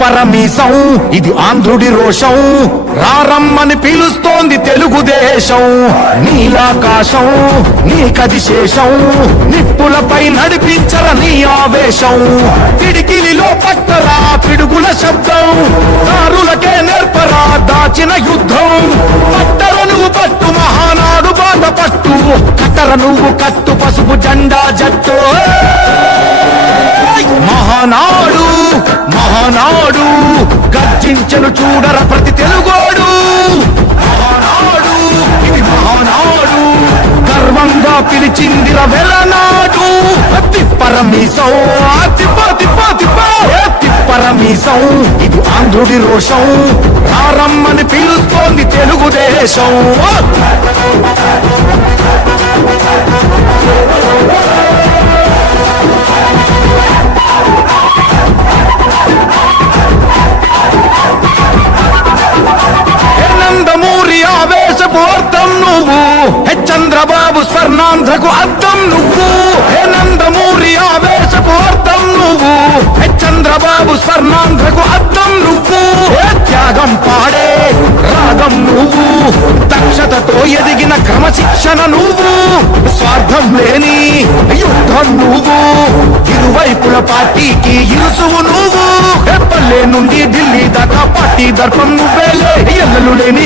తిప్పరమీసం ఇది ఆంధ్రుడి రోషం, రారమ్మని పిలుస్తోంది తెలుగుదేశం. నీలాకాశం నీకది శేషం, నిప్పులపై నడిపించర నీ ఆవేశం. పిడికిలిలో పట్టరా పిడుగుల శబ్దం, దారులకే నేర్పరా దాచిన యుద్ధం. పట్టర నువ్వు పట్టు మహానాడు బాట పట్టు, కట్టర నువ్వు కట్టు పసుపు జెండా జట్టు. మహానాడు మహానాడు గర్జించను చూడర ప్రతి తెలుగోడు. మహానాడు ఇది మహానాడు, గర్వంగా పిలిచిందిర వెలనాడు. తిప్పరమీసం తిప్ప తిప్ప తిప్ప తిప్పరమీసం ఇది ఆంధ్రుడి రోషం, రారమ్మని పిలుస్తోంది తెలుగుదేశం. నందమూరి ఆవేశపు అర్థం నువ్వు, చంద్రబాబు స్వర్ణాంధ్రకు అర్థం నువ్వు. నందమూరి ఆవేశపు అర్థం నువ్వు, చంద్రబాబు స్వర్ణాంధ్రకు అర్థం నువ్వు. త్యాగం పాడే రాగం నువ్వు, దక్షతతో ఎదిగిన క్రమశిక్షణ నువ్వు. స్వార్థం లేని యుద్ధం నువ్వు, ఇరువైపుల పార్టీకి ఇరుసువు నువ్వు. పల్లె నుండి ఢిల్లీ దాకా పార్టీ దర్పం నువ్వేలే, ఎల్లలు లేని